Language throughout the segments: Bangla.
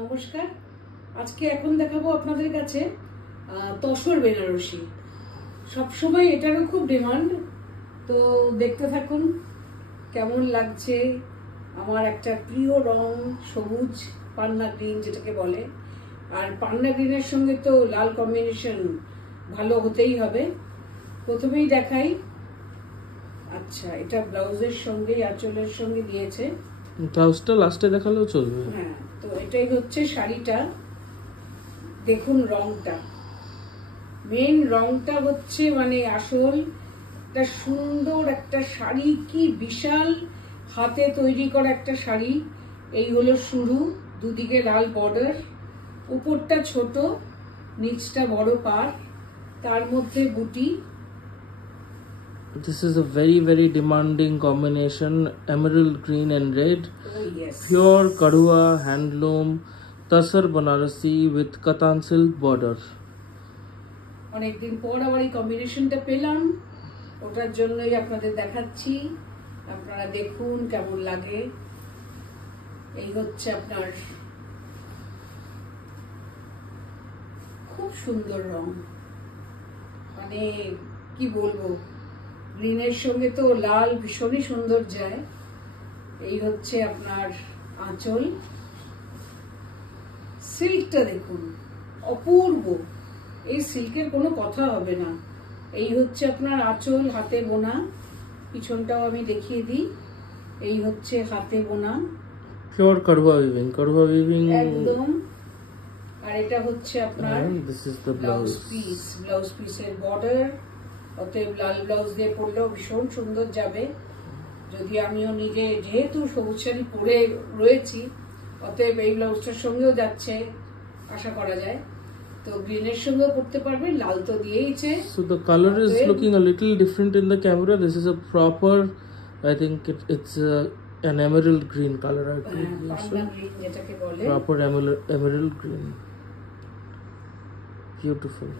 নমস্কার। আজকে এখন দেখাবো আপনাদের কাছে তসর বেনারসি। সবসময় এটারও খুব ডিমান্ড, তো দেখতে থাকুন কেমন লাগছে। আমার একটা প্রিয় রং সবুজ পান্না গ্রিন যেটাকে বলে, আর পান্না গ্রিনের সঙ্গে তো লাল কম্বিনেশন ভালো হতেই হবে। প্রথমেই দেখাই, আচ্ছা এটা ব্লাউজের সঙ্গে আঁচলের সঙ্গে দিয়েছে। ব্লাউজটা লাস্টে দেখালেও চলবে। হ্যাঁ, তো এটাই হচ্ছে শাড়িটা। দেখুন রংটা, মেন রংটা হচ্ছে মানে আসল একটা সুন্দর একটা শাড়ি, কি বিশাল হাতে তৈরি করা একটা শাড়ি। এই হলো শুরু, দুদিকে লাল বর্ডার, উপরটা ছোট নিচটা বড় পাড়, তার মধ্যে বুটি। This is a very demanding combination, emerald green and red. Oh, yes. Pure Kadua handloom Tasar Banarasi with Katan silk border. অনেকদিন পর আবার এই কম্বিনেশনটা পেলাম, ওটার জন্যই আপনাদের দেখাচ্ছি। আপনারা দেখুন কেমন লাগে। এই হচ্ছে আপনার খুব সুন্দর রং, মানে কি বলবো, গ্রিনের সঙ্গে তো লাল ভীষণই সুন্দর যায়। এই হচ্ছে আপনার আঁচল, সিল্কটা দেখুন অপূর্ব, এই সিল্কের কোনো কথা হবে না। এই হচ্ছে আপনার আঁচল, হাতে বোনা, পিছনটাও আমি দেখিয়ে দিই। এই হচ্ছে হাতে বোনা, Pure Kadua weaving একদম। আর এটা হচ্ছে আপনার this is the blouse blouse. Piece, blouse পিসের বর্ডার। অতএব লাল ব্লাউজ দিয়ে পরলেও ভীষণ সুন্দর যাবে। যদি আমিও নিজে যেহেতু সবুজ শাড়ি পরে রয়েছি, অতএব এই ব্লাউজটার সঙ্গেও যাচ্ছে আশা করা যায়। তো গ্রিনের সঙ্গেও পরতে পারবেন, লাল তো দিয়েইছে। So the color is looking a little different in the camera. This is a proper, I think it's an emerald green color. I think Panna green যেটাকে বলে, proper emerald green. Beautiful.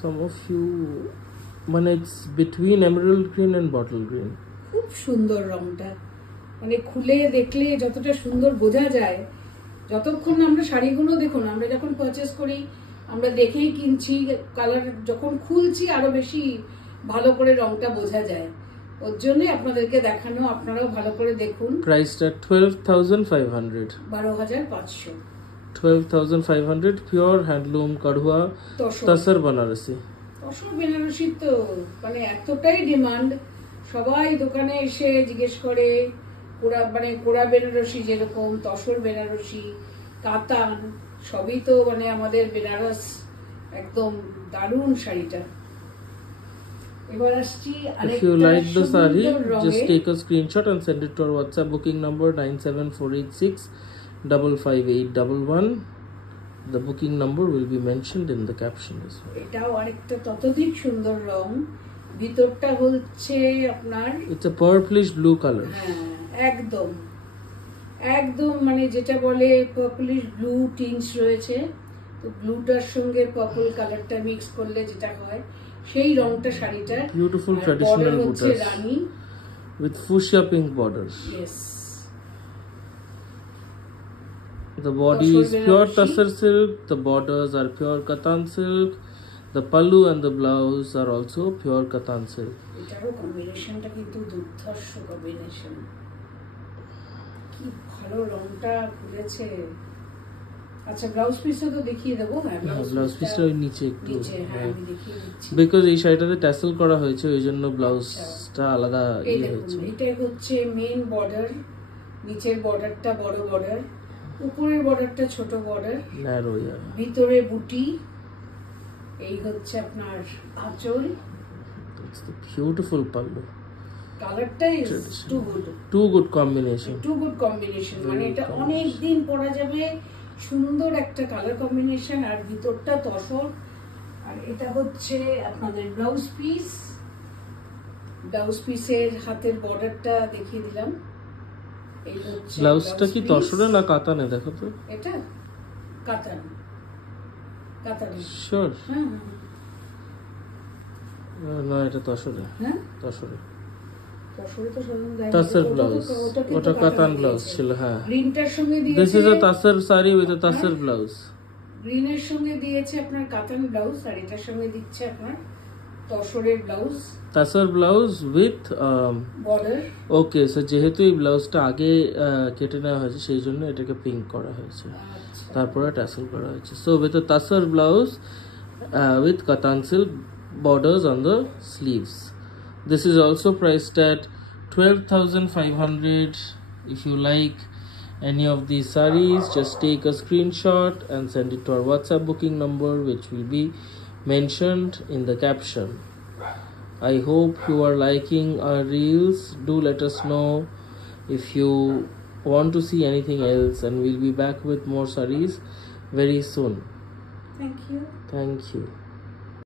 Some of you, মানে it's between emerald green and bottle green. খুব সুন্দর রংটা, মানে খুলে দেখলে যতটা সুন্দর বোঝা যায়। যতক্ষণ আমরা শাড়িগুলো দেখুন, আমরা যখন পারচেস করি আমরা দেখেই কিনছি, কালার যখন খুলছি আরো বেশি ভালো করে রংটা বোঝা যায়। ওর জন্যই আপনাদেরকে দেখানো, আপনারাও ভালো করে দেখুন। Priced at 12,500. 12,500। 12,500 pure handloom Kadua Tasar Banarasi. Tussar Banarasi তো মানে এতটাই ডিমান্ড, সবাই দোকানে এসে জিজ্ঞেস করে কোরা বেনারসি যেরকম, তসর বেনারসি, কাতান, সবই তো মানে আমাদের বেনারস। একদম দারুণ শাড়িটা। এবার আসছি If you like the saree, just take a screenshot and send it to our WhatsApp booking number 97486555811. The booking number will be mentioned in the caption as well. এটাও আরেকটা ততোধিক সুন্দর রং, ভিতরটা হচ্ছে আপনার It's a purplish blue color. হ্যাঁ একদম একদম, মানে যেটা বলে পার্পলিশ ব্লু টিন্স রয়েছে, তো ব্লুটার সঙ্গে পার্পল কালারটা মিক্স করলে যেটা হয় সেই রংটা শাড়িটার। Beautiful traditional হচ্ছে buttas Rani with fuchsia pink borders. Yes. The body Tasar is pure Benarosi. Tasar silk. The borders are pure Katan silk. The pallu and the blouse are also pure Katan silk. এটারও কম্বিনেশনটা কিন্তু দুর্ধর্ষ কম্বিনেশন, কি ভালো রংটা খুলেছে। আচ্ছা ব্লাউজ পিসও তো দেখিয়ে দেবো। হ্যাঁ ব্লাউজ পিসটা ওই নিচে একটু, হ্যাঁ আমি দেখিয়ে দিচ্ছি। বিকজ এই শাড়িটাতে ট্যাসেল করা হয়েছে, ওই জন্য ব্লাউজটা আলাদা ইয়ে হয়েছে। এটাই হচ্ছে মেন বর্ডার, নিচের বর্ডারটা বড় বর্ডার, উপরের বর্ডারটা ছোট বর্ডার, ন্যারো, ভিতরে বুটি। এই হচ্ছে আপনার আঁচল। It's the beautiful pallu. কালারটাই Too good combination. মানে এটা অনেক দিন পরা যাবে, সুন্দর একটা কালার কম্বিনেশন। আর ভিতরটা তসর। আর এটা হচ্ছে আপনাদের ব্লাউজ পিস, ব্লাউজ পিসের হাতের বর্ডারটা দেখিয়ে দিলাম। এই হচ্ছে ব্লাউজটা কি তসরে না কাতানে, দেখো তো। এটা কাতান, কাতানে শিওর? হ্যাঁ না, এটা তসরে। হ্যাঁ তসরে। তসরে তো সাধারণ দেয় না। তাসর ওটা ব্লাউজ, তো- ওটা কিন্তু ওটা কাতান ব্লাউজ দিয়েছে। ছিল। হ্যাঁ, গ্রিনটার সঙ্গে দিস দিয়েছে, is a তাসর sari with a তাসর blouse. গ্রিনের সঙ্গে দিয়েছে আপনার কাতান ব্লাউজ, আর এটার সঙ্গে দিচ্ছে আপনার তসরের blouse, tussar blouse with border. Okay, so যেহেতু এই ব্লাউজটা আগে কেটে নেওয়া হয়েছে সেই জন্য এটাকে পিঙ্ক করা হয়েছে, তারপরে টাসেল করা হয়েছে। So with a তাসর blouse with katan silk borders on the sleeves. This is also priced at 12,500. If you like any of these sarees, just take a screenshot and send it to our WhatsApp booking number, which will be mentioned in the caption. I hope you are liking our reels. Do let us know if you want to see anything else, and we'll be back with more sarees very soon. Thank you. Thank you.